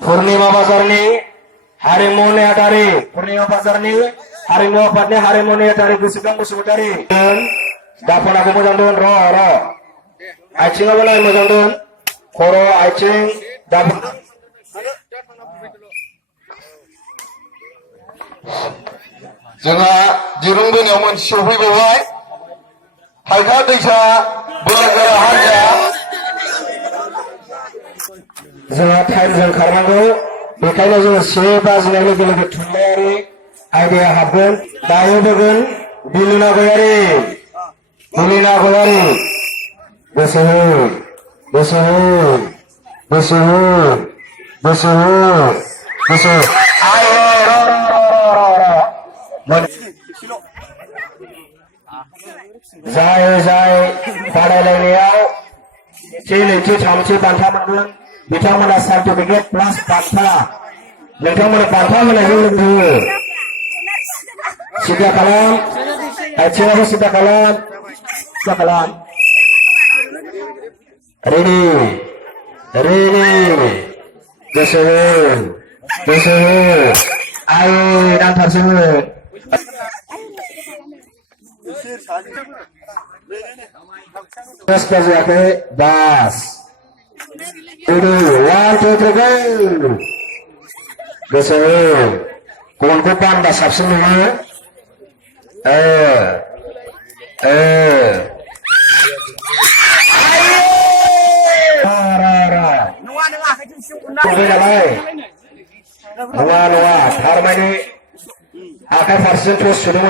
Purnima Bazarni Harimau Neatari Purnima Bazarni Harimau Apadnya Harimau Neatari Gusukan Musudari Dapat aku mujandun ro Acing apa lagi mujandun Koro acing dapat Jangan jirungbin yang mensyuhi bawai Haikal desa Belagara hanja Jangan Thailand Karmango Bekainya jangan siapa Jangan lagi Thundari Idea Habun Dayo Begun Biluna Goyari Biluna Goyari Besuhu Ayo Zai pada leniau Cili camci bantah menang Bitang mana sertifikat plus bantah Bitang mana bantah mana hilang Sudah kalam Aceh sudah kalam Ready Besuhu Ayo dan tersebut Terus kerja bas. Ini 1, 2, 3 go. Besok, kumpulan dah siap semua. Nuwa. Harmoni. Akan versi terus sudah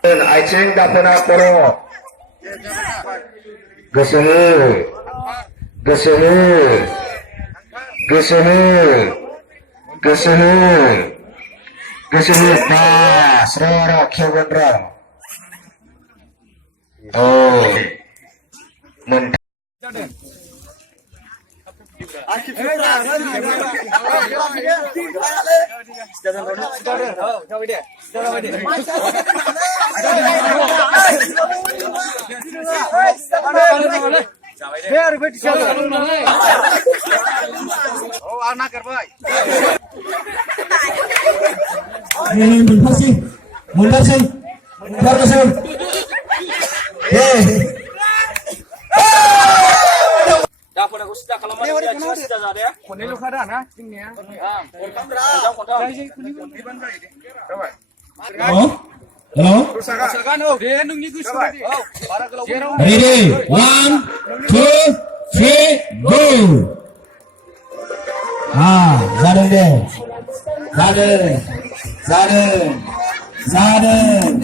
Acing dapena koro Gesuhu pas roro kewendro Mundur sih. Dapat aku sudah kalau mau dia sudah ada ya. Kone lu kada na tingnya. Hello. Ready. 1, 2, 3 go. Zaden.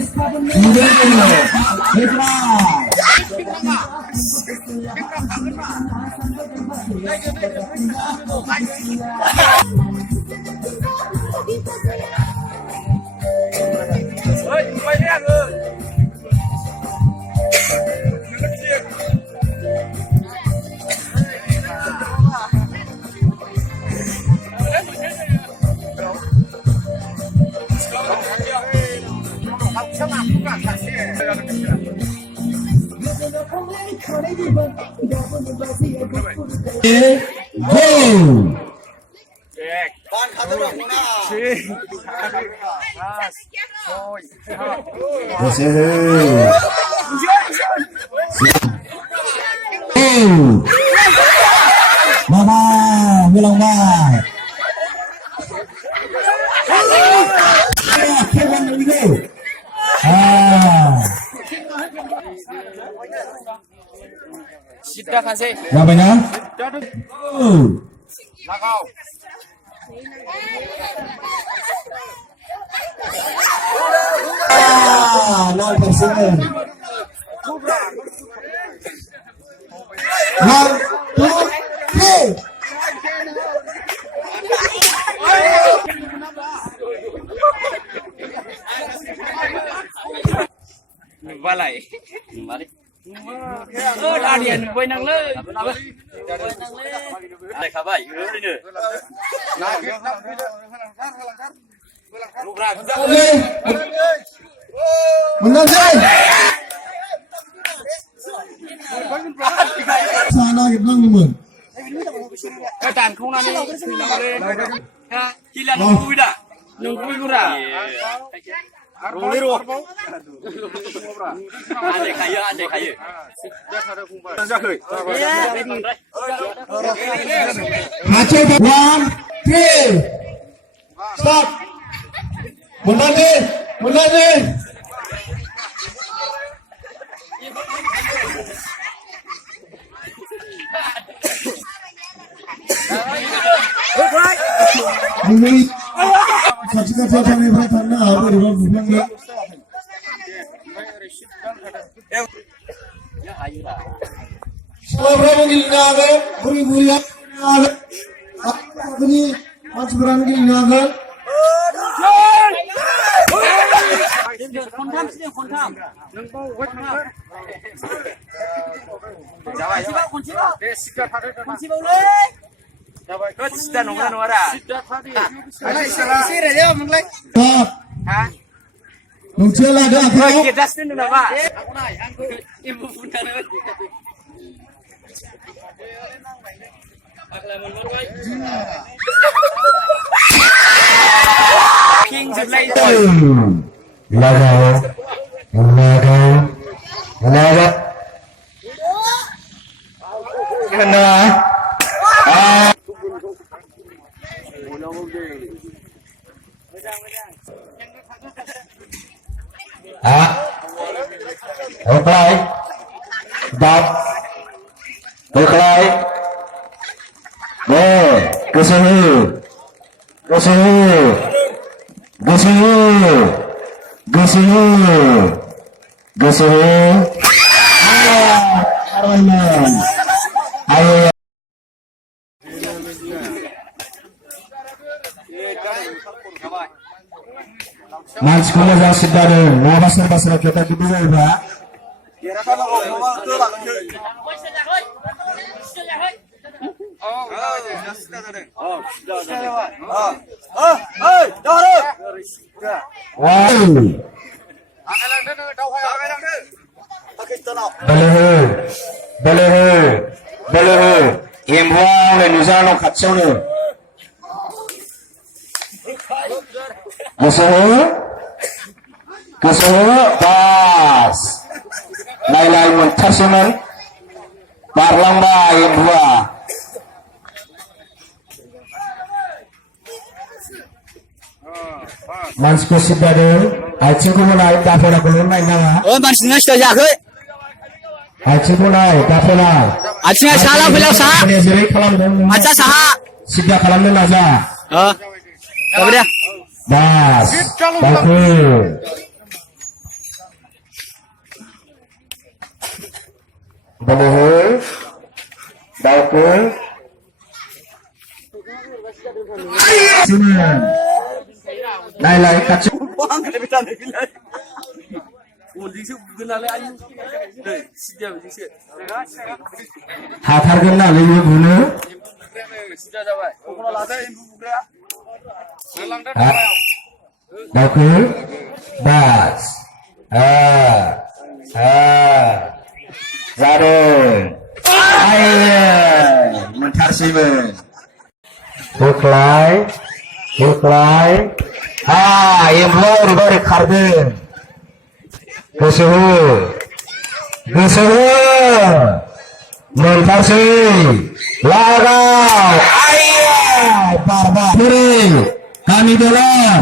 Mama, bilang bye. Sudah kasih. Berapanya? Nakau. Nol persen. 1, 2, 3. Balai. Mari. Larian boy nang le. Đây khá vậy, đi nữa. Menang saya. Sana kita menang đàn không ăn đi ha chỉ là nung vui đã nung vui luôn à rồi rồi anh để khai ra khởi Hace 1, 3, stop. Mundur đi. Anh đi. Sao chỉ có cho em phải thằng nào để con phụ năng nữa. Kalau berapa gini naga, beri naga. Apa ni? Mas berapa gini naga?คนทำสิคนทำนึงโบ้คนทำคนชิบะคนชิบะเลยก็สิดานงนวราอะไรสิเดี๋ยวมึงเลย Stop. ฮะ Muncul ada apa? Kita sini dah pak. Ibu bunda ni. King selai. Laga. Kena. Ngược lại, đập, ngược lại, rồi, cơ sở, ayo. Mas sekolah yang sedang mau pasar kita di mana pak? Boleh. Yang buang le nuzano kacau le. Kesuhu pas. Lain-lain mentersemen. Barlang yang buah. Mansku sidade. Aciku mulai dapur aku naik nama. Oh, mansnya sudah jaga. Aciku naik dapur. Acinya salah bilang sah. Aca sah. Siapa kalamnya naja. Oh, apa dia? Bas. Bagus. Boleh. Bagus. Sini. Lain-lain kacau. Wah, kena bitan bila. Undi sih guna le ayu. Deh, sejam sih. Hathar guna le guna. Sejam jawab. Kalau lada ibu buka. Bagus. Bas. Zarun. Ayo. Mentar simen. Buklai. Yang baru karbon. Kesuhu. Mentar si. Lagau. Ayo. Barbar. Kami dolar.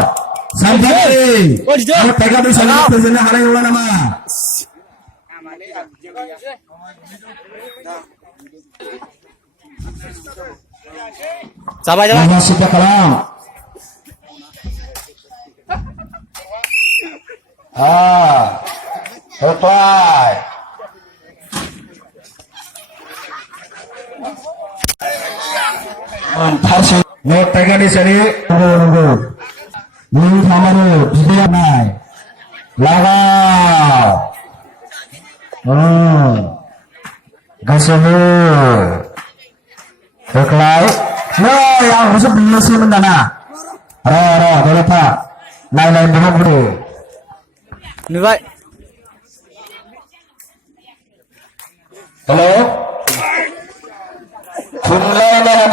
Sampai. Kalau pegang di sana, terjadi hal yang mana? Sabar. Masih tak kalah. Reply. Mantap. Mau pegang di sini. Tunggu. Ini sama dulu. Dia naik. Lagau. Gasuhu. Reply. No, yang harus beli sih mendana. Boleh pak. Lain-lain dulu. Như vậy. Hello. Cùng lên đây là